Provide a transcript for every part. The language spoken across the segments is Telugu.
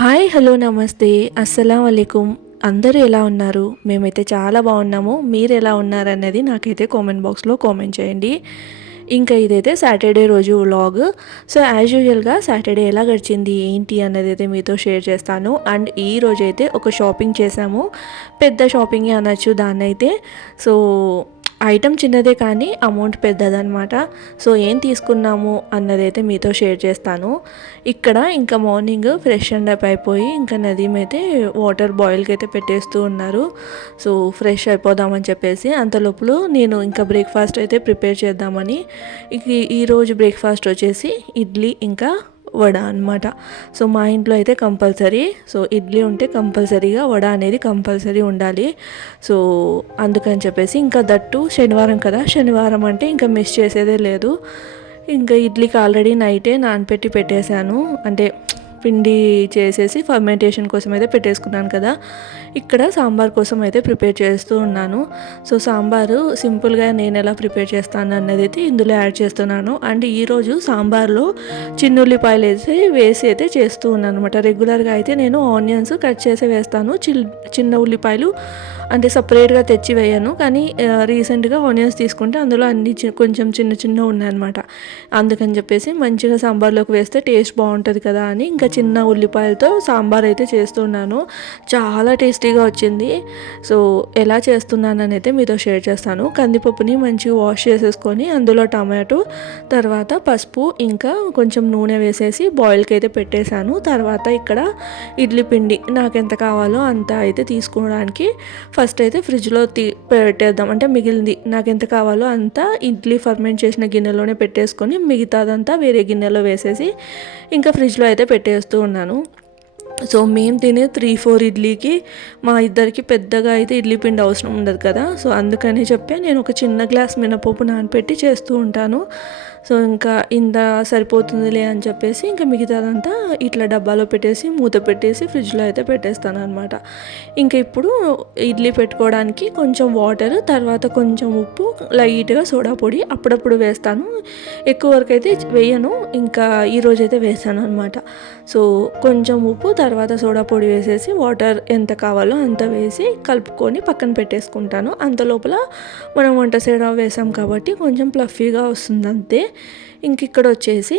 హాయ్ హలో నమస్తే. అస్సలం అయికుం అందరూ ఎలా ఉన్నారు? మేమైతే చాలా బాగున్నాము. మీరు ఎలా ఉన్నారు నాకైతే కామెంట్ బాక్స్లో కామెంట్ చేయండి. ఇంకా ఇదైతే సాటర్డే రోజు వ్లాగ్. సో యాజ్ యూజువల్గా సాటర్డే ఎలా గడిచింది ఏంటి అన్నది అయితే మీతో షేర్ చేస్తాను. అండ్ ఈ రోజైతే ఒక షాపింగ్ చేసాము. పెద్ద షాపింగ్ అనొచ్చు దాన్ని అయితే సో ఐటమ్ చిన్నదే కానీ అమౌంట్ పెద్దదనమాట సో ఏం తీసుకున్నాము అన్నదైతే మీతో షేర్ చేస్తాను. ఇక్కడ ఇంకా మార్నింగ్ ఫ్రెష్ అండ్ అప్ అయిపోయి ఇంకా నదీం అయితే వాటర్ బాయిల్కి అయితే పెట్టేస్తూ ఉన్నారు. సో ఫ్రెష్ అయిపోదామని చెప్పేసి అంత లోపల నేను ఇంకా బ్రేక్ఫాస్ట్ అయితే ప్రిపేర్ చేద్దామని. ఈరోజు బ్రేక్ఫాస్ట్ వచ్చేసి ఇడ్లీ ఇంకా వడ అనమాట సో మా ఇంట్లో అయితే కంపల్సరీ సో ఇడ్లీ ఉంటే కంపల్సరీగా వడ అనేది కంపల్సరీ ఉండాలి. సో అందుకని చెప్పేసి ఇంకా దట్టు శనివారం కదా శనివారం అంటే ఇంకా మిస్ చేసేదే లేదు. ఇంకా ఇడ్లీకి ఆల్రెడీ నైటే నానపెట్టి పెట్టేశాను. అంటే పిండి చేసేసి ఫర్మెంటేషన్ కోసం అయితే పెట్టేసుకున్నాను కదా. ఇక్కడ సాంబార్ కోసం అయితే ప్రిపేర్ చేస్తూ ఉన్నాను. సో సాంబారు సింపుల్గా నేను ఎలా ప్రిపేర్ చేస్తాను అన్నది అయితే ఇందులో యాడ్ చేస్తున్నాను. అండ్ ఈరోజు సాంబార్లో చిన్న ఉల్లిపాయలు వేసి వేసి అయితే చేస్తూ ఉన్నాను అనమాట రెగ్యులర్గా అయితే నేను ఆనియన్స్ కట్ చేసి వేస్తాను. చిన్న ఉల్లిపాయలు అంటే సపరేట్గా తెచ్చి వేయను. కానీ రీసెంట్గా ఆనియన్స్ తీసుకుంటే అందులో అన్ని కొంచెం చిన్న చిన్న ఉన్నాయన్నమాట అందుకని చెప్పేసి మంచిగా సాంబార్లోకి వేస్తే టేస్ట్ బాగుంటుంది కదా అని ఇంకా చిన్న ఉల్లిపాయలతో సాంబార్ అయితే చేస్తున్నాను. చాలా టేస్టీగా వచ్చింది. సో ఎలా చేస్తున్నానని అయితే మీతో షేర్ చేస్తాను. కందిపప్పుని మంచిగా వాష్ చేసేసుకొని అందులో టమాటో తర్వాత పసుపు ఇంకా కొంచెం నూనె వేసేసి బాయిల్కి అయితే పెట్టేశాను. తర్వాత ఇక్కడ ఇడ్లీ పిండి నాకు ఎంత కావాలో అంత అయితే తీసుకోవడానికి ఫస్ట్ అయితే ఫ్రిడ్జ్లో తీ పెట్టేద్దాం. అంటే మిగిలింది నాకు ఎంత కావాలో అంతా ఇడ్లీ ఫర్మెంట్ చేసిన గిన్నెలోనే పెట్టేసుకొని మిగతాదంతా వేరే గిన్నెలో వేసేసి ఇంకా ఫ్రిడ్జ్లో అయితే చేస్తూ ఉన్నాను. సో మేము తినే త్రీ ఫోర్ ఇడ్లీకి మా ఇద్దరికి పెద్దగా అయితే ఇడ్లీ పిండి అవసరం ఉండదు కదా. సో అందుకని చెప్పి నేను ఒక చిన్న గ్లాస్ మినపప్పు నానపెట్టి చేస్తూ ఉంటాను. సో ఇంకా ఇంత సరిపోతుందిలే అని చెప్పేసి ఇంకా మిగతాదంతా ఇట్లా డబ్బాలో పెట్టేసి మూత పెట్టేసి ఫ్రిడ్జ్లో అయితే పెట్టేస్తాను అనమాట ఇంకా ఇప్పుడు ఇడ్లీ పెట్టుకోవడానికి కొంచెం వాటర్ తర్వాత కొంచెం ఉప్పు లైట్గా సోడా పొడి అప్పుడప్పుడు వేస్తాను. ఎక్కువ వరకు అయితే వేయను ఇంకా ఈరోజు అయితే వేసాను అనమాట సో కొంచెం ఉప్పు తర్వాత సోడా పొడి వేసేసి వాటర్ ఎంత కావాలో అంత వేసి కలుపుకొని పక్కన పెట్టేసుకుంటాను. అంత లోపల మనం వంట సేడా వేసాం కాబట్టి కొంచెం ప్లఫీగా వస్తుంది అంతే ఇంక ఇక్కడ వచ్చేసి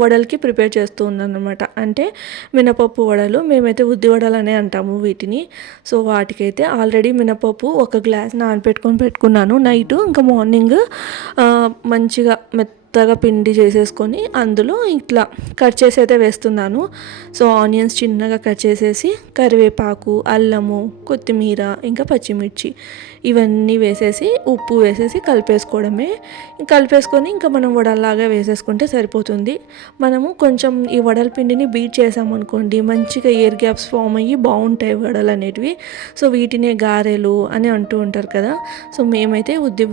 వడలకి ప్రిపేర్ చేస్తూ ఉన్నాను అనమాట అంటే మినపప్పు వడలు మేమైతే ఉద్ది వడలు అనే అంటాము వీటిని. సో వాటికైతే ఆల్రెడీ మినపప్పు ఒక గ్లాస్ నానపెట్టుకొని పెట్టుకున్నాను. నైట్ ఇంకా మార్నింగ్ మంచిగా మెత్త మెత్తగా పిండి చేసేసుకొని అందులో ఇట్లా కట్ చేసి అయితే వేస్తున్నాను. సో ఆనియన్స్ చిన్నగా కట్ చేసేసి కరివేపాకు అల్లము కొత్తిమీర ఇంకా పచ్చిమిర్చి ఇవన్నీ వేసేసి ఉప్పు వేసేసి కలిపేసుకోవడమే. కలిపేసుకొని ఇంకా మనం వడల్లాగా వేసేసుకుంటే సరిపోతుంది. మనము కొంచెం ఈ వడల పిండిని బీట్ చేసామనుకోండి మంచిగా ఎయిర్ గ్యాప్స్ ఫామ్ అయ్యి బాగుంటాయి వడలు అనేటివి. సో వీటినే గారెలు అని అంటూ ఉంటారు కదా. సో మేమైతే ఉద్ది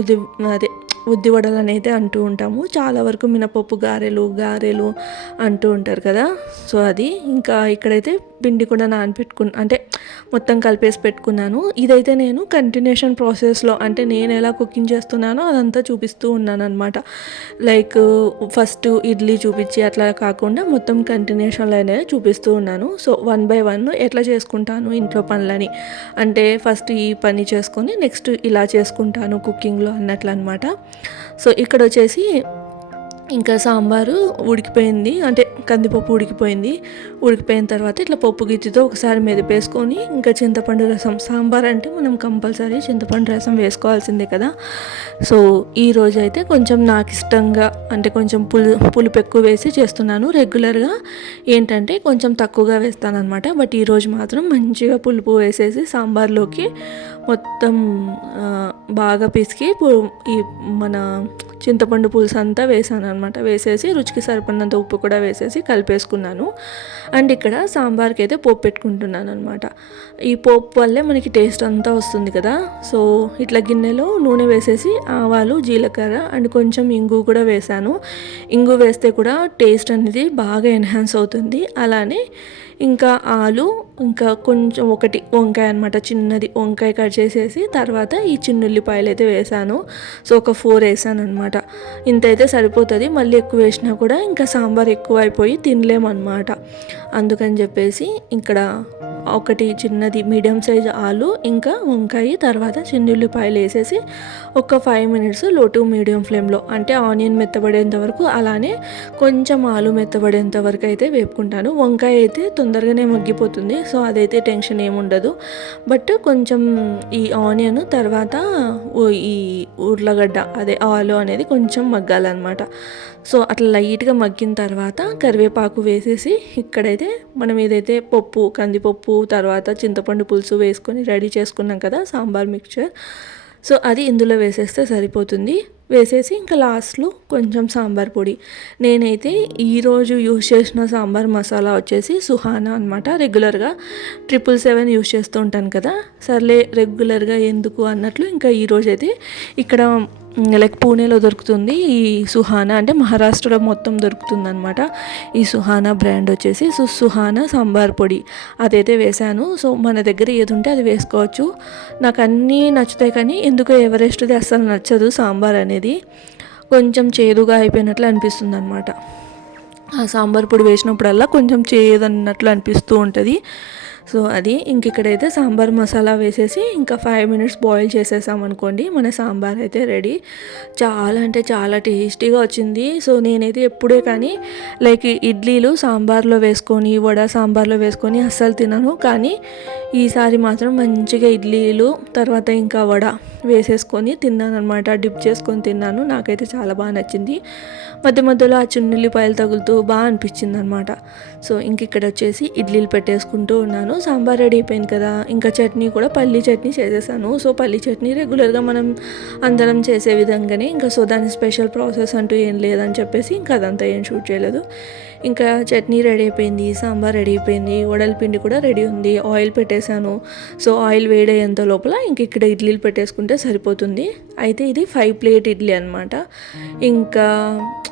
ఉద్ది అదే ఉద్దివడలు అనేది అంటూ ఉంటాము. చాలా వరకు మినపప్పు గారెలు గారెలు అంటూ ఉంటారు కదా. సో అది ఇంకా ఇక్కడైతే పిండి కూడా నానపెట్టుకు అంటే మొత్తం కలిపేసి పెట్టుకున్నాను. ఇదైతే నేను కంటిన్యూషన్ ప్రాసెస్లో అంటే నేను ఎలా కుకింగ్ చేస్తున్నానో అదంతా చూపిస్తూ ఉన్నాను అనమాట లైక్ ఫస్ట్ ఇడ్లీ చూపించి అట్లా కాకుండా మొత్తం కంటిన్యూషన్లో అనేది చూపిస్తూ ఉన్నాను. సో వన్ బై వన్ ఎట్లా చేసుకుంటాను ఇంట్లో పనులని. అంటే ఫస్ట్ ఈ పని చేసుకొని నెక్స్ట్ ఇలా చేసుకుంటాను కుకింగ్లో అన్నట్లు అనమాట సో ఇక్కడ వచ్చేసి ఇంకా సాంబారు ఉడికిపోయింది. అంటే కందిపప్పు ఉడికిపోయింది. ఉడికిపోయిన తర్వాత ఇట్లా పప్పు గిత్తితో ఒకసారి మెదిపేసుకొని ఇంకా చింతపండు రసం సాంబార్ అంటే మనం కంపల్సరీ చింతపండు రసం వేసుకోవాల్సిందే కదా. సో ఈ అయితే కొంచెం నాకు ఇష్టంగా అంటే కొంచెం పులు పులుపు ఎక్కువ వేసి చేస్తున్నాను. రెగ్యులర్గా ఏంటంటే కొంచెం తక్కువగా వేస్తాను అనమాట బట్ ఈరోజు మాత్రం మంచిగా పులుపు వేసేసి సాంబార్లోకి మొత్తం బాగా పిసికి ఈ మన చింతపండు పులుసు అంతా వేసాను అనమాట వేసేసి రుచికి సరిపడినంత ఉప్పు కూడా వేసేసి కలిపేసుకున్నాను. అండ్ ఇక్కడ సాంబార్కి అయితే పోపు పెట్టుకుంటున్నాను అనమాట ఈ పోపు వల్లే మనకి టేస్ట్ అంతా వస్తుంది కదా. సో ఇట్లా గిన్నెలో నూనె వేసేసి ఆవాలు జీలకర్ర అండ్ కొంచెం ఇంగు కూడా వేసాను. ఇంగు వేస్తే కూడా టేస్ట్ అనేది బాగా ఎన్హాన్స్ అవుతుంది. అలానే ఇంకా ఆలు ఇంకా కొంచెం ఒకటి వంకాయ అనమాట చిన్నది వంకాయ కట్ చేసేసి తర్వాత ఈ చిన్నుల్లిపాయలు అయితే వేసాను. సో ఒక ఫోర్ వేసాను అనమాట ఇంత అయితే సరిపోతుంది. మళ్ళీ ఎక్కువ వేసినా కూడా ఇంకా సాంబార్ ఎక్కువ అయిపోయి తినలేమన్నమాట. అందుకని చెప్పేసి ఇక్కడ ఒకటి చిన్నది మీడియం సైజ్ ఆలు ఇంకా వంకాయ తర్వాత చిన్నుల్లిపాయలు వేసేసి ఒక ఫైవ్ మినిట్స్లో టు మీడియం ఫ్లేమ్లో అంటే ఆనియన్ మెత్తబడేంత వరకు అలానే కొంచెం ఆలు మెత్తబడేంత వరకు అయితే వేపుకుంటాను. వంకాయ అయితే తొందరగానే మగ్గిపోతుంది. సో అదైతే టెన్షన్ ఏముండదు బట్ కొంచెం ఈ ఆనియన్ తర్వాత ఈ ఉర్లగడ్డ అదే ఆలు అనేది కొంచెం మగ్గాలన్నమాట. సో అట్లా లైట్గా మగ్గిన తర్వాత కరివేపాకు వేసేసి ఇక్కడైతే మనం ఏదైతే పప్పు కందిపప్పు తర్వాత చింతపండు పులుసు వేసుకొని రెడీ చేసుకున్నాం కదా సాంబార్ మిక్చర్. సో అది ఇందులో వేసేస్తే సరిపోతుంది. వేసేసి ఇంకా లాస్ట్లో కొంచెం సాంబార్ పొడి. నేనైతే ఈరోజు యూస్ చేసిన సాంబార్ మసాలా వచ్చేసి సుహానా అనమాట రెగ్యులర్గా ట్రిపుల్ సెవెన్ యూస్ చేస్తూ ఉంటాను కదా. సర్లే రెగ్యులర్గా ఎందుకు అన్నట్లు ఇంకా ఈరోజైతే ఇక్కడ లైక్ పూణేలో దొరుకుతుంది ఈ సుహానా అంటే మహారాష్ట్రలో మొత్తం దొరుకుతుంది అనమాట ఈ సుహానా బ్రాండ్ వచ్చేసి సు సుహానా సాంబార్ పొడి. అదైతే వేశాను. సో మన దగ్గర ఏది ఉంటే అది వేసుకోవచ్చు. నాకు అన్నీ నచ్చుతాయి కానీ ఎందుకో ఎవరెస్ట్ది అస్సలు నచ్చదు సాంబార్ అనేది. కొంచెం చేదుగా అయిపోయినట్లు అనిపిస్తుంది అనమాట ఆ సాంబార్ పొడి వేసినప్పుడల్లా కొంచెం చేదన్నట్లు అనిపిస్తూ ఉంటుంది. సో అది ఇంక ఇక్కడైతే సాంబార్ మసాలా వేసేసి ఇంకా ఫైవ్ మినిట్స్ బాయిల్ చేసేసామనుకోండి మన సాంబార్ అయితే రెడీ చాలా అంటే చాలా టేస్టీగా వచ్చింది. సో నేనైతే ఎప్పుడే కానీ లైక్ ఇడ్లీలు సాంబార్లో వేసుకొని వడ సాంబార్లో వేసుకొని అస్సలు తినను. కానీ ఈసారి మాత్రం మంచిగా ఇడ్లీలు తర్వాత ఇంకా వడ వేసేసుకొని తిన్నాను అనమాట డిప్ చేసుకొని తిన్నాను. నాకైతే చాలా బాగా నచ్చింది. మధ్య మధ్యలో ఆ చున్నుల్లిపాయలు తగులుతూ బాగా అనిపించింది అనమాట సో ఇంక ఇక్కడ వచ్చేసి ఇడ్లీలు పెట్టేసుకుంటూ ఉన్నాను. సాంబార్ రెడీ అయిపోయింది కదా. ఇంకా చట్నీ కూడా పల్లీ చట్నీ చేసేసాను. సో పల్లీ చట్నీ రెగ్యులర్గా మనం అందరం చేసే విధంగానే ఇంకా సో దాని స్పెషల్ ప్రాసెస్ అంటూ ఏం లేదని చెప్పేసి ఇంకా అదంతా ఏం షూట్ చేయలేదు. ఇంకా చట్నీ రెడీ అయిపోయింది సాంబార్ రెడీ అయిపోయింది వడల పిండి కూడా రెడీ ఉంది ఆయిల్ పెట్టేశాను. సో ఆయిల్ వేడయ్యేంత లోపల ఇంక ఇక్కడ ఇడ్లీలు పెట్టేసుకుంటే సరిపోతుంది. అయితే ఇది ఫైవ్ ప్లేట్ ఇడ్లీ అనమాట ఇంకా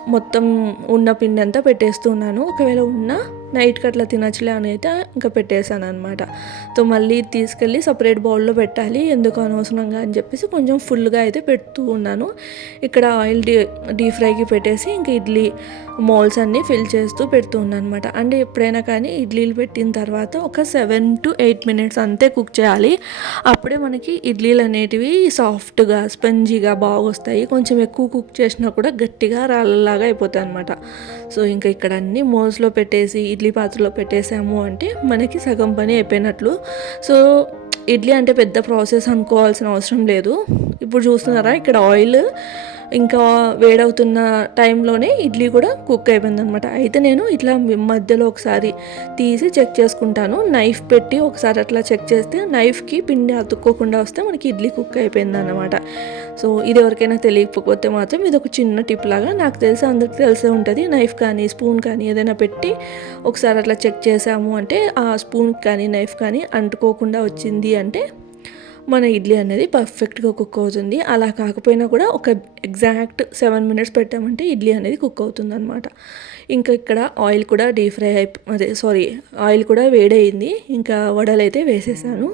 మొత్తం ఉన్న పిండి అంతా పెట్టేస్తున్నాను ఒకవేళ ఉన్న నైట్కి అట్లా తినచ్చులే అని అయితే ఇంకా పెట్టేశాను అనమాట సో మళ్ళీ తీసుకెళ్ళి సపరేట్ బౌల్లో పెట్టాలి ఎందుకు అనవసరంగా అని చెప్పేసి కొంచెం ఫుల్గా అయితే పెడుతూ ఉన్నాను. ఇక్కడ ఆయిల్ డీ డీప్ ఫ్రైకి పెట్టేసి ఇంకా ఇడ్లీ మోల్స్ అన్నీ ఫిల్ చేస్తూ పెడుతూ ఉన్నాను అనమాట అంటే ఎప్పుడైనా కానీ ఇడ్లీలు పెట్టిన తర్వాత ఒక సెవెన్ టు ఎయిట్ మినిట్స్ అంతే కుక్ చేయాలి. అప్పుడే మనకి ఇడ్లీలు అనేటివి సాఫ్ట్గా స్పంజీగా బాగా వస్తాయి కొంచెం ఎక్కువ కుక్ చేసినా కూడా గట్టిగా రాళ్ళలాగా అయిపోతాయి అనమాట సో ఇంకా ఇక్కడ అన్ని మోల్స్లో పెట్టేసి ఇడ్లీ పాత్రలో పెట్టేసాము అంటే మనకి సగం పని అయిపోయినట్లు. సో ఇడ్లీ అంటే పెద్ద ప్రాసెస్ అనుకోవాల్సిన అవసరం లేదు. ఇప్పుడు చూస్తున్నారా ఇక్కడ ఆయిల్ ఇంకా వేడవుతున్న టైంలోనే ఇడ్లీ కూడా కుక్ అయిపోయింది అనమాట అయితే నేను ఇట్లా మధ్యలో ఒకసారి తీసి చెక్ చేసుకుంటాను. నైఫ్ పెట్టి ఒకసారి అట్లా చెక్ చేస్తే నైఫ్కి పిండి అతుక్కోకుండా వస్తే మనకి ఇడ్లీ కుక్ అయిపోయింది అనమాట సో ఇది ఎవరికైనా తెలియకపోతే మాత్రం ఇది ఒక చిన్న టిప్ లాగా నాకు తెలిసి అందరికి తెలిసే ఉంటుంది. నైఫ్ కానీ స్పూన్ కానీ ఏదైనా పెట్టి ఒకసారి అట్లా చెక్ చేసాము అంటే ఆ స్పూన్ కానీ నైఫ్ కానీ అంటుకోకుండా వచ్చింది అంటే మన ఇడ్లీ అనేది పర్ఫెక్ట్గా కుక్ అవుతుంది. అలా కాకపోయినా కూడా ఒక ఎగ్జాక్ట్ సెవెన్ మినిట్స్ పెట్టామంటే ఇడ్లీ అనేది కుక్ అవుతుంది అనమాట ఇంకా ఇక్కడ ఆయిల్ కూడా డీప్ ఫ్రై అయి అదే సారీ ఆయిల్ కూడా వేడయింది. ఇంకా వడలు అయితే వేసేసాను.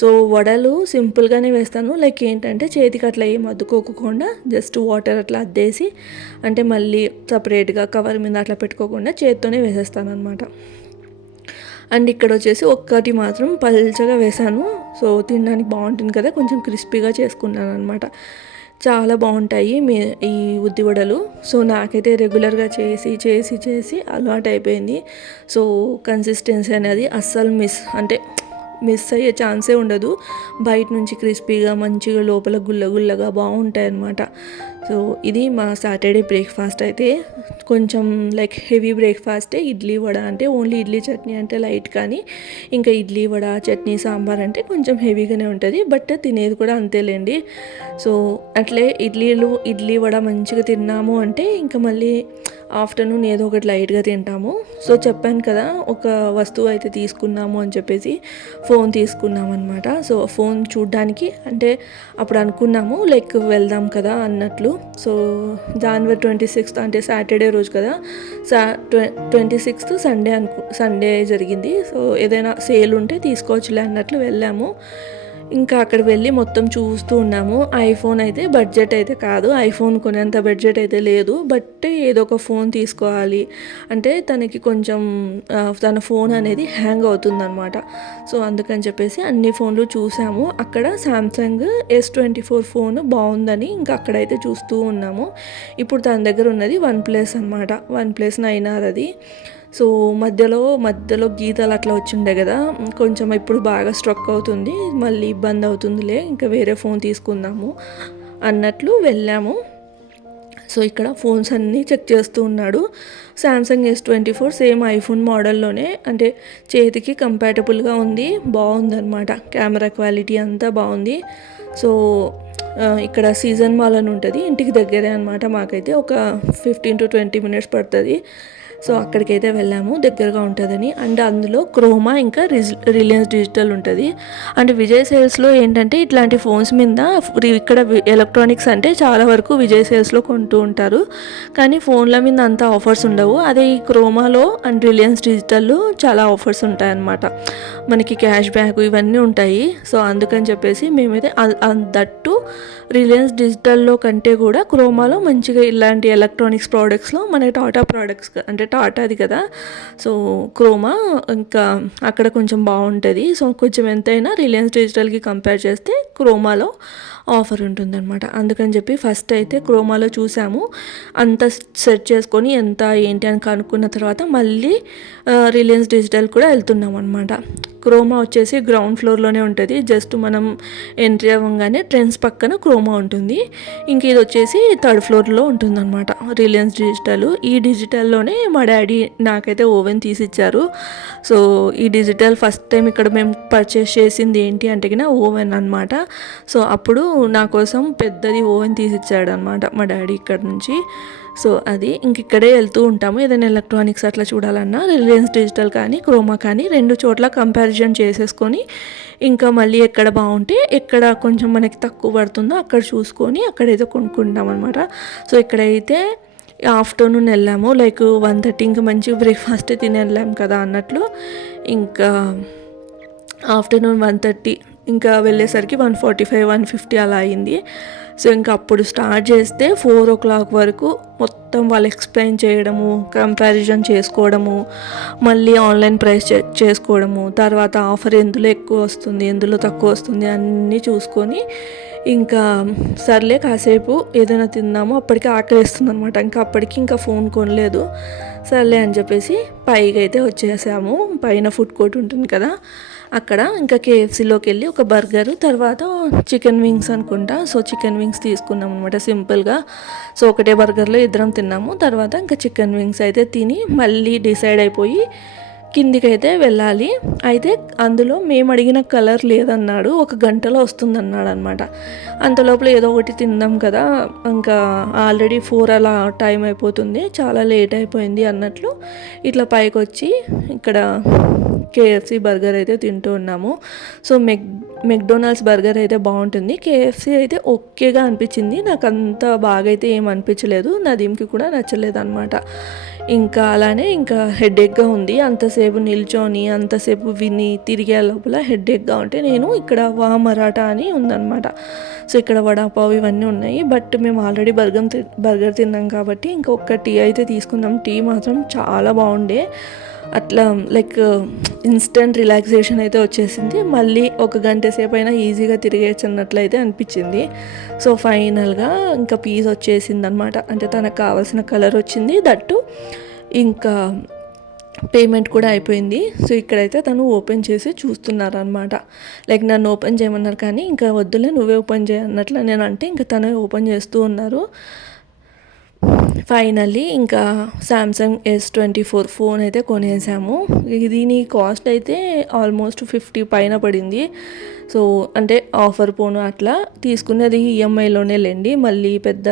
సో వడలు సింపుల్గానే వేస్తాను. లైక్ ఏంటంటే చేతికి అట్లా ఏం అద్దుకోకుండా జస్ట్ వాటర్ అట్లా అద్దేసి అంటే మళ్ళీ సపరేట్గా కవర్ మీద అట్లా పెట్టుకోకుండా చేత్తోనే వేసేస్తాను అనమాట అండ్ ఇక్కడ వచ్చేసి ఒక్కటి మాత్రం పల్చగా వేసాను సో తినడానికి బాగుంటుంది కదా కొంచెం క్రిస్పీగా చేసుకున్నాను అనమాట చాలా బాగుంటాయి మీ ఈ ఉద్ది వడలు. సో నాకైతే రెగ్యులర్గా చేసి చేసి చేసి అలవాటు అయిపోయింది. సో కన్సిస్టెన్సీ అనేది అస్సలు మిస్ అంటే మిస్ అయ్యే ఛాన్సే ఉండదు. బయట నుంచి క్రిస్పీగా మంచిగా లోపల గుల్ల గుల్లగా బాగుంటాయి అన్నమాట. సో ఇది మా సాటర్డే బ్రేక్ఫాస్ట్ అయితే. కొంచెం లైక్ హెవీ బ్రేక్ఫాస్టే ఇడ్లీ వడ అంటే ఓన్లీ ఇడ్లీ చట్నీ అంటే లైట్ కానీ ఇంకా ఇడ్లీ వడ చట్నీ సాంబార్ అంటే కొంచెం హెవీగానే ఉంటుంది. బట్ తినేది కూడా అంతేలేండి. సో అట్లే ఇడ్లీలు ఇడ్లీ వడ మంచిగా తిన్నాము అంటే ఇంకా మళ్ళీ ఆఫ్టర్నూన్ ఏదో ఒకటి లైట్గా తింటాము. సో చెప్పాను కదా ఒక వస్తువు అయితే తీసుకున్నాము అని చెప్పేసి ఫోన్ తీసుకున్నాం అనమాట సో ఫోన్ చూడ్డానికి అంటే అప్పుడు అనుకున్నాము లైక్ వెళ్దాం కదా అన్నట్లు. సో జనవరి ట్వంటీ సిక్స్త్ అంటే సాటర్డే రోజు కదా సా ట్వంటీ సిక్స్త్ సండే అనుకు సండే జరిగింది. సో ఏదైనా సేల్ ఉంటే తీసుకోవచ్చులే అన్నట్లు వెళ్ళాము. ఇంకా అక్కడ వెళ్ళి మొత్తం చూస్తూ ఉన్నాము. ఐఫోన్ అయితే బడ్జెట్ అయితే కాదు. ఐఫోన్ కొనేంత బడ్జెట్ అయితే లేదు. బట్ ఏదో ఒక ఫోన్ తీసుకోవాలి అంటే తనకి కొంచెం తన ఫోన్ అనేది హ్యాంగ్ అవుతుందన్నమాట. సో అందుకని చెప్పేసి అన్ని ఫోన్లు చూసాము. అక్కడ Samsung S twenty four phone బాగుందని ఇంకా అక్కడైతే చూస్తూ ఉన్నాము. ఇప్పుడు తన దగ్గర ఉన్నది వన్ ప్లస్ అనమాట వన్ ప్లస్ నైన్ ఆర్ అది. సో మధ్యలో మధ్యలో గీతలు అట్లా వచ్చిండే కదా. కొంచెం ఇప్పుడు బాగా స్ట్రక్ అవుతుంది. మళ్ళీ ఇబ్బంది అవుతుందిలే. ఇంకా వేరే ఫోన్ తీసుకుందాము అన్నట్లు వెళ్ళాము. సో ఇక్కడ ఫోన్స్ అన్నీ చెక్ చేస్తూ ఉన్నాడు. Samsung S twenty four same iPhone మోడల్లోనే. అంటే చేతికి కంపాటబుల్గా ఉంది. బాగుందన్నమాట. కెమెరా క్వాలిటీ అంతా బాగుంది. సో ఇక్కడ సీజన్ మాల్ అని ఉంటుంది. ఇంటికి దగ్గరే అనమాట మాకైతే. ఒక ఫిఫ్టీన్ టు ట్వంటీ మినిట్స్ పడుతుంది. సో అక్కడికైతే వెళ్ళాము. దగ్గరగా ఉంటుందని. అండ్ అందులో క్రోమా ఇంకా రిలయన్స్ డిజిటల్ ఉంటుంది. అండ్ విజయ్ సేల్స్లో ఏంటంటే ఇట్లాంటి ఫోన్స్ మీద ఇక్కడ ఎలక్ట్రానిక్స్ అంటే చాలా వరకు విజయ్ సేల్స్లో కొంటూ ఉంటారు. కానీ ఫోన్ల మీద అంత ఆఫర్స్ ఉండవు. అదే ఈ క్రోమాలో అండ్ రిలయన్స్ డిజిటల్లో చాలా ఆఫర్స్ ఉంటాయన్నమాట. మనకి క్యాష్ బ్యాక్ ఇవన్నీ ఉంటాయి. సో అందుకని చెప్పేసి మేమైతే దట్టు రిలయన్స్ డిజిటల్లో కంటే కూడా క్రోమాలో మంచిగా ఇలాంటి ఎలక్ట్రానిక్స్ ప్రోడక్ట్స్లో మన టాటా ప్రోడక్ట్స్ అంటే టాటాది కదా. సో క్రోమా ఇంకా అక్కడ కొంచెం బాగుంటుంది. సో కొంచెం ఎంతైనా రిలయన్స్ డిజిటల్కి కంపేర్ చేస్తే క్రోమాలో ఆఫర్ ఉంటుందన్నమాట. అందుకని చెప్పి ఫస్ట్ అయితే క్రోమాలో చూసాము. అంత సెట్ చేసుకొని ఎంత ఏంటి అని కనుక్కున్న తర్వాత మళ్ళీ రిలయన్స్ డిజిటల్ కూడా వెళ్తున్నాం అనమాట క్రోమా వచ్చేసి గ్రౌండ్ ఫ్లోర్లోనే ఉంటుంది. జస్ట్ మనం ఎంట్రీ అవ్వగానే ట్రెండ్స్ పక్కన క్రోమా ఉంటుంది. ఇంక ఇది వచ్చేసి థర్డ్ ఫ్లోర్లో ఉంటుందన్నమాట. రిలయన్స్ డిజిటల్ ఈ డిజిటల్లోనే మా డాడీ నాకైతే ఓవెన్ తీసిచ్చారు. సో ఈ డిజిటల్ ఫస్ట్ టైం ఇక్కడ మేము పర్చేస్ చేసింది ఏంటి అంటే ఓవెన్ అనమాట సో అప్పుడు నా కోసం పెద్దది ఓవెన్ తీసిచ్చాడు అనమాట మా డాడీ ఇక్కడ నుంచి. సో అది ఇంక ఇక్కడే వెళ్తూ ఉంటాము. ఏదైనా ఎలక్ట్రానిక్స్ అట్లా చూడాలన్నా రిలయన్స్ డిజిటల్ కానీ క్రోమా కానీ రెండు చోట్ల కంపారిజన్ చేసేసుకొని ఇంకా మళ్ళీ ఎక్కడ బాగుంటే ఎక్కడ కొంచెం మనకి తక్కువ పడుతుందో అక్కడ చూసుకొని అక్కడ ఏదో కొనుక్కుంటాం అనమాట సో ఇక్కడైతే ఆఫ్టర్నూన్ వెళ్ళాము. లైక్ వన్ థర్టీ ఇంకా మంచి బ్రేక్ఫాస్ట్ తిని వెళ్ళాం కదా అన్నట్లు. ఇంకా ఆఫ్టర్నూన్ వన్ థర్టీ ఇంకా వెళ్ళేసరికి one forty five one fifty అలా అయింది. సో ఇంకా అప్పుడు స్టార్ట్ చేస్తే ఫోర్ ఓ క్లాక్ వరకు మొత్తం వాళ్ళు ఎక్స్ప్లెయిన్ చేయడము కంపారిజన్ చేసుకోవడము మళ్ళీ ఆన్లైన్ ప్రైస్ చేసుకోవడము తర్వాత ఆఫర్ ఎందులో ఎక్కువ వస్తుంది ఎందులో తక్కువ వస్తుంది అన్నీ చూసుకొని ఇంకా సర్లే కాసేపు ఏదైనా తిందాము అప్పటికి ఆకలిస్తుంది అనమాట ఇంకా అప్పటికి ఇంకా ఫోన్ కొనలేదు. సర్లే అని చెప్పేసి పైకి అయితే వచ్చేసాము. పైన ఫుడ్ కోర్ట్ ఉంటుంది కదా. అక్కడ ఇంకా కేఎఫ్సీలోకి వెళ్ళి ఒక బర్గర్ తర్వాత చికెన్ వింగ్స్ అనుకుంటా. సో చికెన్ వింగ్స్ తీసుకున్నాం అనమాట సింపుల్గా. సో ఒకటే బర్గర్లో ఇద్దరం తిన్నాము. తర్వాత ఇంకా చికెన్ వింగ్స్ అయితే తిని మళ్ళీ డిసైడ్ అయిపోయి కిందికైతే వెళ్ళాలి. అయితే అందులో మేము అడిగిన కలర్ లేదన్నాడు. ఒక గంటలో వస్తుందన్నాడు అనమాట అంతలోపల ఏదో ఒకటి తిందాం కదా. ఇంకా ఆల్రెడీ ఫోర్ అలా టైం అయిపోతుంది. చాలా లేట్ అయిపోయింది అన్నట్లు ఇట్లా పైకి వచ్చి ఇక్కడ కేఎఫ్సి బర్గర్ అయితే తింటూ ఉన్నాము. సో మెక్ మెక్డొనాల్డ్స్ బర్గర్ అయితే బాగుంటుంది. కేఎఫ్సి అయితే ఓకేగా అనిపించింది. నాకు అంత బాగా అయితే ఏం అనిపించలేదు. నదీంకి కూడా నచ్చలేదు అనమాట ఇంకా అలానే ఇంకా హెడేక్గా ఉంది. అంతసేపు నిల్చొని అంతసేపు విని తిరిగే లోపల హెడేక్గా ఉంటే నేను ఇక్కడ వా మరాఠా అని ఉందన్నమాట. సో ఇక్కడ వడాపావు ఇవన్నీ ఉన్నాయి. బట్ మేము ఆల్రెడీ బర్గర్ తి- బర్గర్ తిన్నాం కాబట్టి ఇంకొక టీ అయితే తీసుకుందాం టీ మాత్రం చాలా బాగుండే. అట్లా లైక్ ఇన్స్టెంట్ రిలాక్సేషన్ అయితే వచ్చేసింది. మళ్ళీ ఒక గంట సేపు అయినా ఈజీగా తిరిగేయచ్చు అన్నట్లయితే అనిపించింది. సో ఫైనల్గా ఇంకా పీస్ వచ్చేసింది అనమాట అంటే తనకు కావాల్సిన కలర్ వచ్చింది. దట్టు ఇంకా పేమెంట్ కూడా అయిపోయింది. సో ఇక్కడైతే తను ఓపెన్ చేసి చూస్తున్నారు అనమాట లైక్ నన్ను ఓపెన్ చేయమన్నారు కానీ ఇంకా వద్దులే నువ్వే ఓపెన్ చేయన్నట్లు నేను అంటే ఇంకా తనే ఓపెన్ చేస్తూ ఉన్నారు. ఫైనల్లీ ఇంకా Samsung S twenty four phone అయితే కొనేసాము. దీని కాస్ట్ అయితే ఆల్మోస్ట్ ఫిఫ్టీ పైన పడింది. సో అంటే ఆఫర్ ఫోన్ అట్లా తీసుకునేది ఈఎంఐలోనే లేండి. మళ్ళీ పెద్ద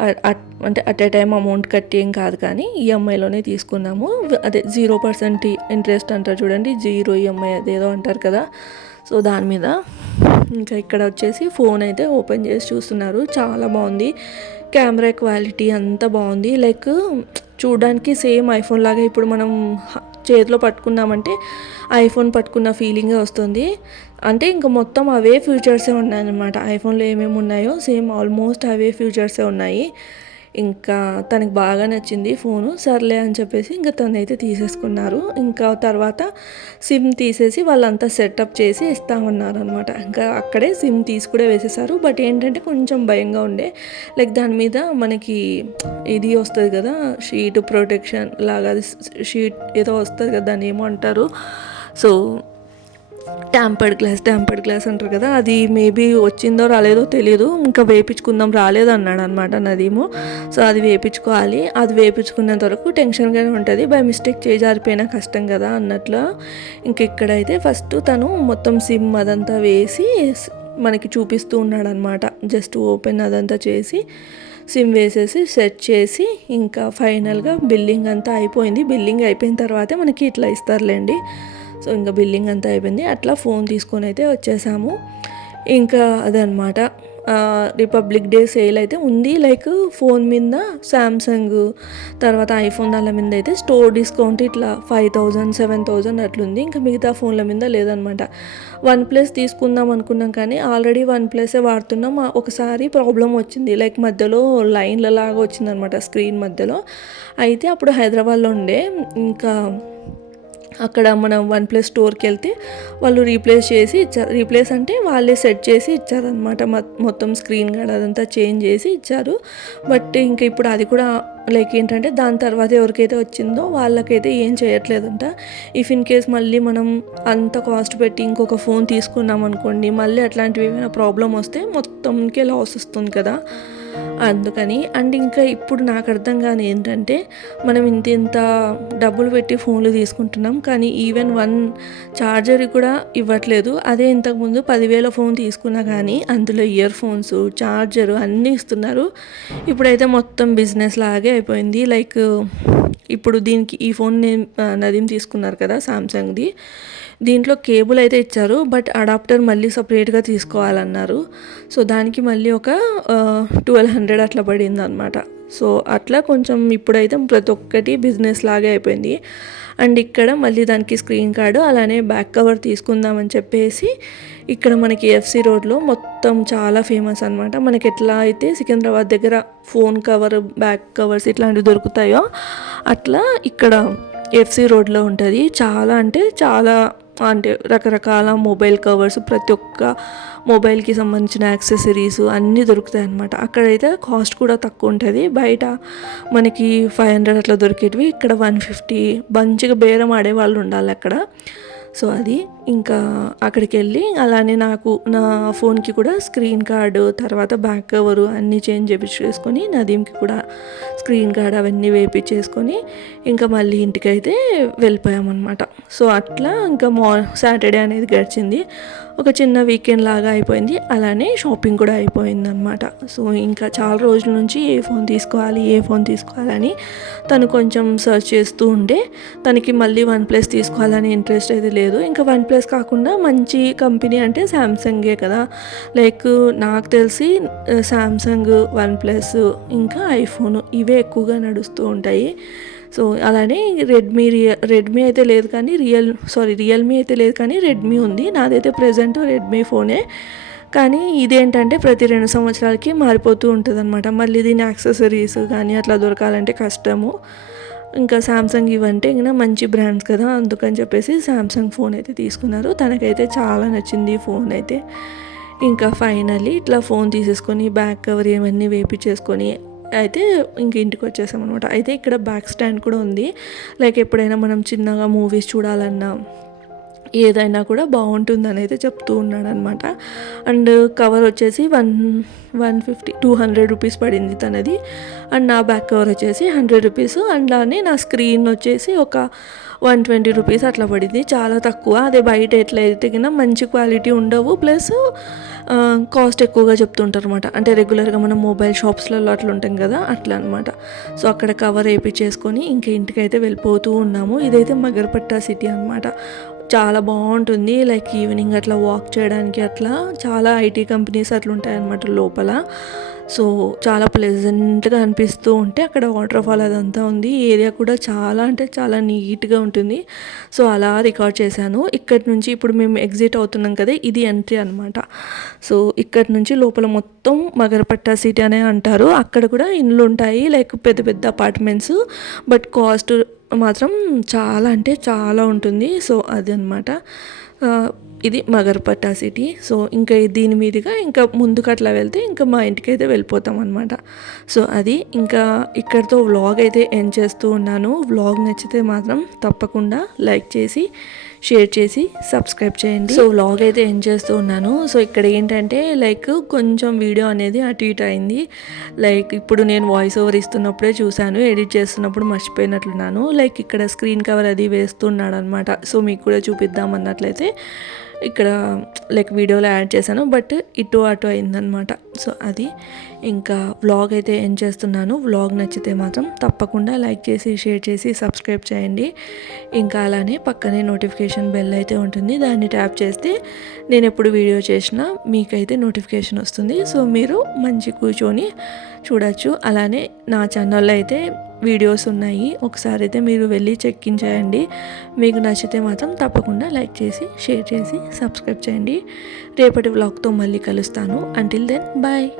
అట్- అంటే అట్ ఏ టైం అమౌంట్ కట్టేం కాదు కానీ ఈఎంఐలోనే తీసుకున్నాము. అదే జీరో పర్సెంట్ ఇంట్రెస్ట్ అంటారు చూడండి. జీరో ఈఎంఐ అదేదో అంటారు కదా. సో దాని మీద ఇంకా ఇక్కడ వచ్చేసి ఫోన్ అయితే ఓపెన్ చేసి చూస్తున్నారు. చాలా బాగుంది. కెమెరా క్వాలిటీ అంతా బాగుంది. లైక్ చూడడానికి సేమ్ ఐఫోన్ లాగా ఇప్పుడు మనం చేతిలో పట్టుకున్నామంటే ఐఫోన్ పట్టుకున్న ఫీలింగే వస్తుంది. అంటే ఇంకా మొత్తం అవే ఫ్యూచర్సే ఉన్నాయన్నమాట. ఐఫోన్లో ఏమేమి ఉన్నాయో సేమ్ ఆల్మోస్ట్ అవే ఫ్యూచర్సే ఉన్నాయి. ఇంకా తనకి బాగా నచ్చింది ఫోను సర్లే అని చెప్పేసి ఇంకా తనైతే తీసేసుకున్నారు. ఇంకా తర్వాత సిమ్ తీసేసి వాళ్ళంతా సెటప్ చేసి ఇస్తామన్నారు అనమాట ఇంకా అక్కడే సిమ్ తీసి కూడా వేసేసారు. బట్ ఏంటంటే కొంచెం భయంగా ఉండే. లైక్ దాని మీద మనకి ఇది వస్తుంది కదా షీట్ ప్రొటెక్షన్ లాగా షీట్ ఏదో వస్తుంది కదా దాన్ని ఏమో అంటారు so tempered glass tempered glass అంటారు కదా అది మేబీ వచ్చిందో రాలేదో తెలియదు ఇంకా వేపించుకుందాం రాలేదు అన్నాడు అనమాట నదీము. సో అది వేపించుకోవాలి. అది వేపించుకున్నంత వరకు టెన్షన్గానే ఉంటుంది. బై మిస్టేక్ చేజారిపోయినా కష్టం కదా అన్నట్లు. ఇంక ఇక్కడైతే ఫస్ట్ తను మొత్తం సిమ్ అదంతా వేసి మనకి చూపిస్తూ ఉన్నాడు అనమాట జస్ట్ ఓపెన్ అదంతా చేసి సిమ్ వేసేసి సెట్ చేసి ఇంకా ఫైనల్గా బిల్లింగ్ అంతా అయిపోయింది. బిల్లింగ్ అయిపోయిన తర్వాతే మనకి ఇట్లా ఇస్తారులేండి. సో ఇంకా బిల్లింగ్ అంతా అయిపోయింది. అట్లా ఫోన్ తీసుకొని అయితే వచ్చేసాము. ఇంకా అదనమాట రిపబ్లిక్ డే సేల్ అయితే ఉంది. లైక్ ఫోన్ మీద శాంసంగ్ తర్వాత ఐఫోన్ దాని మీద అయితే స్టోర్ డిస్కౌంట్ ఇట్లా ఫైవ్ థౌజండ్ సెవెన్ థౌజండ్ అట్లుంది. ఇంకా మిగతా ఫోన్ల మీద లేదనమాట. వన్ ప్లస్ తీసుకుందాం అనుకున్నాం కానీ ఆల్రెడీ వన్ ప్లసే వాడుతున్నాం. ఒకసారి ప్రాబ్లం వచ్చింది. లైక్ మధ్యలో లైన్ల లాగా వచ్చిందనమాట స్క్రీన్ మధ్యలో. అయితే అప్పుడు హైదరాబాద్లో ఉండే ఇంకా అక్కడ మనం వన్ ప్లస్ స్టోర్కి వెళ్తే వాళ్ళు రీప్లేస్ చేసి ఇచ్చారు. రీప్లేస్ అంటే వాళ్ళే సెట్ చేసి ఇచ్చారనమాట మొత్తం స్క్రీన్ గార్డ్ అదంతా చేంజ్ చేసి ఇచ్చారు. బట్ ఇంకా ఇప్పుడు అది కూడా లైక్ ఏంటంటే దాని తర్వాత ఎవరికైతే వచ్చిందో వాళ్ళకైతే ఏం చేయట్లేదంట. ఇఫ్ ఇన్ కేస్ మళ్ళీ మనం అంత కాస్ట్ పెట్టి ఇంకొక ఫోన్ తీసుకున్నాం అనుకోండి మళ్ళీ అట్లాంటివి ఏమైనా ప్రాబ్లం వస్తే మొత్తంకే లాస్ వస్తుంది కదా. అందుకని అండ్ ఇంకా ఇప్పుడు నాకు అర్థం కాని ఏంటంటే మనం ఇంత ఇంత డబ్బులు పెట్టి ఫోన్లు తీసుకుంటున్నాం కానీ ఈవెన్ వన్ ఛార్జర్ కూడా ఇవ్వట్లేదు. అదే ఇంతకుముందు పదివేల ఫోన్ తీసుకున్నా కానీ అందులో ఇయర్ ఫోన్స్ ఛార్జరు అన్నీ ఇస్తున్నారు. ఇప్పుడైతే మొత్తం బిజినెస్ లాగే అయిపోయింది. లైక్ ఇప్పుడు దీనికి ఈ ఫోన్ నేను నదీం తీసుకున్నారు కదా సామ్సంగ్ది దీంట్లో కేబుల్ అయితే ఇచ్చారు బట్ అడాప్టర్ మళ్ళీ సపరేట్గా తీసుకోవాలన్నారు. సో దానికి మళ్ళీ ఒక ట్వెల్వ్ హండ్రెడ్ అట్లా పడింది అనమాట సో అట్లా కొంచెం ఇప్పుడైతే ప్రతి ఒక్కటి బిజినెస్ లాగే అయిపోయింది. అండ్ ఇక్కడ మళ్ళీ దానికి స్క్రీన్ కార్డు అలానే బ్యాక్ కవర్ తీసుకుందామని చెప్పేసి ఇక్కడ మనకి ఎఫ్సి రోడ్లో మొత్తం చాలా ఫేమస్ అనమాట మనకి ఎట్లా అయితే సికింద్రాబాద్ దగ్గర ఫోన్ కవర్ బ్యాక్ కవర్స్ ఇట్లాంటివి దొరుకుతాయో అట్లా ఇక్కడ ఎఫ్సి రోడ్లో ఉంటుంది. చాలా అంటే చాలా అంటే రకరకాల మొబైల్ కవర్స్ ప్రతి ఒక్క మొబైల్కి సంబంధించిన యాక్సెసరీస్ అన్నీ దొరుకుతాయి అనమాట అక్కడైతే కాస్ట్ కూడా తక్కువ ఉంటుంది. బయట మనకి ఫైవ్ హండ్రెడ్ అట్లా దొరికేటివి. ఇక్కడ వన్ ఫిఫ్టీ మంచిగా బేరం ఆడే వాళ్ళు ఉండాలి అక్కడ. సో అది. ఇంకా అక్కడికి వెళ్ళి అలానే నాకు నా ఫోన్కి కూడా స్క్రీన్ కార్డు తర్వాత బ్యాక్ కవరు అన్నీ చేంజ్ చేపించేసుకొని నదీంకి కూడా స్క్రీన్ కార్డ్ అవన్నీ వేపించేసుకొని ఇంకా మళ్ళీ ఇంటికైతే వెళ్ళిపోయామన్నమాట. సో అట్లా ఇంకా మా సాటర్డే అనేది గడిచింది. ఒక చిన్న వీకెండ్ లాగా అయిపోయింది. అలానే షాపింగ్ కూడా అయిపోయింది అనమాట సో ఇంకా చాలా రోజుల నుంచి ఏ ఫోన్ తీసుకోవాలి ఏ ఫోన్ తీసుకోవాలని తను కొంచెం సర్చ్ చేస్తూ ఉండే. తనకి మళ్ళీ వన్ ప్లస్ తీసుకోవాలని ఇంట్రెస్ట్ అయితే లేదు. ఇంకా వన్ ప్లస్ కాకుండా మంచి కంపెనీ అంటే శాంసంగే కదా. లైక్ నాకు తెలిసి శాంసంగ్ వన్ ప్లస్ ఇంకా ఐఫోన్ ఇవే ఎక్కువగా నడుస్తూ ఉంటాయి. సో అలానే రెడ్మీ రియల్ రెడ్మీ అయితే లేదు కానీ రియల్ సారీ రియల్మీ అయితే లేదు కానీ రెడ్మీ ఉంది. నాదైతే ప్రజెంట్ రెడ్మీ ఫోనే కానీ ఇదేంటంటే ప్రతి రెండు సంవత్సరాలకి మారిపోతూ ఉంటుంది అనమాట మళ్ళీ దీని యాక్సెసరీస్ కానీ అట్లా దొరకాలంటే కష్టము. ఇంకా శాంసంగ్ ఇవంటే ఇంకా మంచి బ్రాండ్స్ కదా అందుకని చెప్పేసి శాంసంగ్ ఫోన్ అయితే తీసుకున్నారు. తనకైతే చాలా నచ్చింది ఫోన్ అయితే. ఇంకా ఫైనల్లీ ఇట్లా ఫోన్ తీసేసుకొని బ్యాక్ కవర్ ఇవన్నీ వేపించేసుకొని అయితే ఇంక ఇంటికి వచ్చేసాం అనమాట అయితే ఇక్కడ బ్యాక్ స్టాండ్ కూడా ఉంది. లైక్ ఎప్పుడైనా మనం చిన్నగా మూవీస్ చూడాలన్నా ఏదైనా కూడా బాగుంటుందని అయితే చెప్తూ ఉన్నాడనమాట అండ్ కవర్ వచ్చేసి one one fifty two hundred rupees పడింది తనది. అండ్ నా బ్యాక్ కవర్ వచ్చేసి హండ్రెడ్ రూపీస్. అండ్ అలానే నా స్క్రీన్ వచ్చేసి ఒక వన్ ట్వంటీ రూపీస్ అట్లా పడింది. చాలా తక్కువ. అదే బయట ఎట్లయితే కింద మంచి క్వాలిటీ ఉండవు. ప్లస్ కాస్ట్ ఎక్కువగా చెప్తుంటారు అనమాట అంటే రెగ్యులర్గా మనం మొబైల్ షాప్స్లలో అట్లా ఉంటాం కదా అట్లా అనమాట సో అక్కడ కవర్ వేయించేసుకొని ఇంకా ఇంటికైతే వెళ్ళిపోతూ ఉన్నాము. ఇదైతే మగర్పట్ట సిటీ అనమాట చాలా బాగుంటుంది. లైక్ ఈవినింగ్ అట్లా వాక్ చేయడానికి అట్లా చాలా ఐటీ కంపెనీస్ అట్లా లోపల. సో చాలా ప్లెజెంట్గా అనిపిస్తూ ఉంటే అక్కడ వాటర్ ఫాల్ అదంతా ఉంది. ఏరియా కూడా చాలా అంటే చాలా నీట్గా ఉంటుంది. సో అలా రికార్డ్ చేశాను. ఇక్కడ నుంచి ఇప్పుడు మేము ఎగ్జిట్ అవుతున్నాం కదా ఇది ఎంట్రీ అనమాట సో ఇక్కడ నుంచి లోపల మొత్తం మగరపట్ట సిటీ అనే అంటారు. అక్కడ కూడా ఇండ్లు ఉంటాయి లైక్ పెద్ద పెద్ద అపార్ట్మెంట్స్ బట్ కాస్ట్ మాత్రం చాలా అంటే చాలా ఉంటుంది. సో అది అనమాట ఇది మగర్పట్టా సిటీ. సో ఇంకా దీని మీదుగా ఇంకా ముందుకు అట్లా వెళ్తే ఇంకా మా ఇంటికైతే వెళ్ళిపోతాం అనమాట సో అది ఇంకా ఇక్కడితో వ్లాగ్ అయితే ఎండ్ చేస్తూ ఉన్నాను. వ్లాగ్ నచ్చితే మాత్రం తప్పకుండా లైక్ చేసి షేర్ చేసి సబ్స్క్రైబ్ చేయండి. సో వ్లాగ్ అయితే ఎండ్ చేస్తూ ఉన్నాను. సో ఇక్కడ ఏంటంటే లైక్ కొంచెం వీడియో అనేది అటు ఇటు అయింది. లైక్ ఇప్పుడు నేను వాయిస్ ఓవర్ ఇస్తున్నప్పుడే చూశాను. ఎడిట్ చేస్తున్నప్పుడు మర్చిపోయినట్లున్నాను. లైక్ ఇక్కడ స్క్రీన్ కవర్ అది వేస్తున్నాడు అనమాట సో మీకు కూడా చూపిద్దాం అన్నట్లయితే ఇక్కడ లైక్ వీడియోలో యాడ్ చేశాను. బట్ ఇటు అటు అయిందనమాట సో అది ఇంకా వ్లాగ్ అయితే ఏం చేస్తున్నాను. వ్లాగ్ నచ్చితే మాత్రం తప్పకుండా లైక్ చేసి షేర్ చేసి సబ్స్క్రైబ్ చేయండి. ఇంకా అలానే పక్కనే నోటిఫికేషన్ బెల్ అయితే ఉంటుంది. దాన్ని ట్యాప్ చేస్తే నేను ఎప్పుడు వీడియో చేసినా మీకైతే నోటిఫికేషన్ వస్తుంది. సో మీరు మంచి కూర్చొని చూడొచ్చు. అలానే నా ఛానల్లో అయితే వీడియోస్ ఉన్నాయి. ఒకసారి అయితే మీరు వెళ్ళి చెక్ ఇన్ చేయండి. మీకు నచ్చితే మాత్రం తప్పకుండా లైక్ చేసి షేర్ చేసి సబ్స్క్రైబ్ చేయండి. రేపటి వ్లాగ్తో మళ్ళీ కలుస్తాను. Until then bye